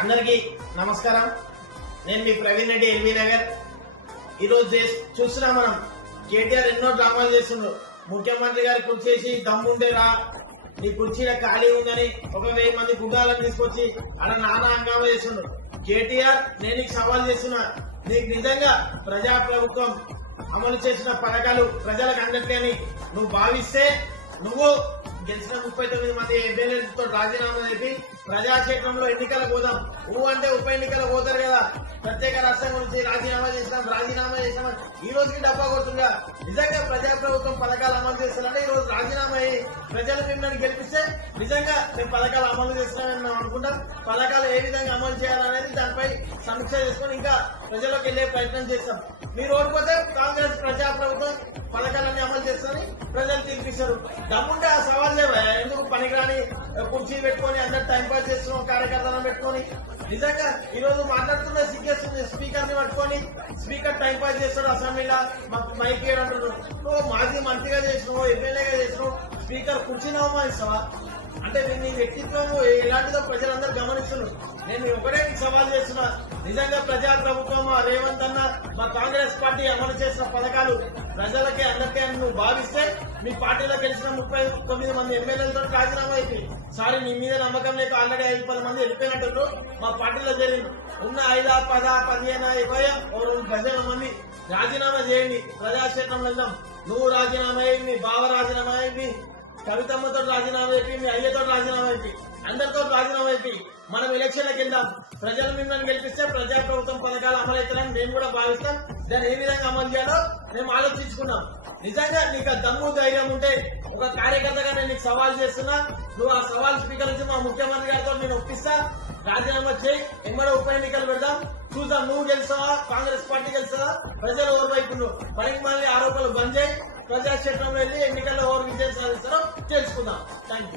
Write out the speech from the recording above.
అందరికీ నమస్కారం. నేను మీ ప్రవీణ్ రెడ్డి, ఎల్బీ నగర్. ఈరోజు చూస్తున్నాం మనం, కేటీఆర్ ఎన్నో డ్రామాలు చేస్తుండ్రు. ముఖ్యమంత్రి గారి కుర్చేసి దమ్ముంటే రా, నీ కుర్చీలో ఖాళీ ఉందని 1000 మంది గుడ్డాలను తీసుకొచ్చి అలా నానా హంగామా చేస్తుండ్రు. కేటీఆర్, నేను నీకు సవాల్ చేస్తున్నా, నీకు నిజంగా ప్రజాప్రభుత్వం అమలు చేసిన పథకాలు ప్రజలకు అందట్లేని నువ్వు భావిస్తే నువ్వు గెలిచిన 39 మంది ఎమ్మెల్యేలతో రాజీనామా చేసి ప్రజాక్షేత్రంలో ఎన్నికలకు పోదాం. నువ్వు అంటే ఉప ఎన్నికలకు పోతారు కదా, ప్రత్యేక రాష్ట్రం గురించి రాజీనామా చేసినాం ఈ రోజుకి డబ్బా కొడుతుందా? నిజంగా ప్రజాప్రభుత్వం పథకాలు అమలు చేస్తారంటే ఈ రోజు రాజీనామా అయ్యి ప్రజలు మిమ్మల్ని గెలిపిస్తే నిజంగా మేము పథకాలు అమలు చేస్తున్నామని మేము అనుకుంటాం. పథకాలు ఏ విధంగా అమలు చేయాలనేది దానిపై సమీక్ష చేసుకుని ఇంకా ప్రజల్లోకి వెళ్లే ప్రయత్నం చేస్తాం. మీరు ఓడిపోతే కాంగ్రెస్ ప్రజాప్రభుత్వం పథకాలన్నీ అమలు చేస్తారని ప్రజలు తీర్పిస్తారు. దమ్ముంటే ఆ సవాల్ లేవా? ఎందుకు పనికిరాని కుర్చీ పెట్టుకొని అందరు టైంపాస్ చేస్తున్నాం, కార్యకర్తలను పెట్టుకొని. నిజంగా ఈ రోజు మాట్లాడుతున్న సిగ్గేస్తుంది. స్పీకర్ ని పట్టుకొని స్పీకర్ టైంపాస్ చేస్తాడు అసెంబ్లీలో, మాకు మైక్ అంటున్నాడు. నువ్వు మాజీ మంత్రిగా చేసినావు, ఎమ్మెల్యేగా చేసినావు, స్పీకర్ కుర్చీని అవమానిస్తావా? అంటే నీ వ్యక్తిత్వం ఎలాంటిదో ప్రజలందరూ గమనిస్తున్నారు. నేను ఒకటే సవాల్ చేస్తున్నా, నిజంగా ప్రజాప్రభుత్వం రేవంత్ అన్న మా కాంగ్రెస్ పార్టీ అమలు చేసిన పథకాలు ప్రజలకే అందరికీ అని నువ్వు భావిస్తే మీ పార్టీలో గెలిచిన 39 మంది ఎమ్మెల్యేలతో రాజీనామా అయిపోయి సారీ నీ మీద నమ్మకం లేక ఆల్రెడీ 5-10 మంది వెళ్ళిపోయినట్టు మా పార్టీలో జరిగింది. ఉన్న 5, 10, 15, 20 డజన్ల మంది రాజీనామా చేయండి, ప్రజాక్షేత్రంలో వెళ్దాం. నువ్వు రాజీనామా అయ్యి, మీ బావ రాజీనామా అయ్యి, మీ కవితమ్మతో రాజీనామా అయిపోయి, మీ అయ్యతో రాజీనామా అయిపోయి, అందరితో రాజీనామా అయిపోయి మనం ఎలక్షన్లకు వెళ్దాం. ప్రజలు మిమ్మల్ని గెలిపిస్తే ప్రజాప్రభుత్వం పథకాలు అమలవుతారని మేము కూడా భావిస్తాం. దాన్ని ఏ విధంగా అమలు చేయాలో మేము ఆలోచించుకున్నాం. నిజంగా నీకు దమ్ము ధైర్యం ఉంటే ఒక కార్యకర్తగా నేను నీకు సవాల్ చేస్తున్నా, నువ్వు ఆ సవాల్ స్వీకరించి మా ముఖ్యమంత్రి గారితో నేను ఒప్పిస్తా, రాజీనామా చేయి, ఎమ్మడో ఉప ఎన్నికలు పెడదాం, చూద్దాం నువ్వు గెలుస్తావా కాంగ్రెస్ పార్టీ గెలుస్తావా, ప్రజలు ఎవరి వైపు పనికి మళ్ళీ ఆరోపణలు బంద్ చేయి, ప్రజాక్షేత్రంలో వెళ్లి ఎన్నికల్లో ఎవరు విజయం సాధిస్తారో తెలుసుకుందాం. Thank you.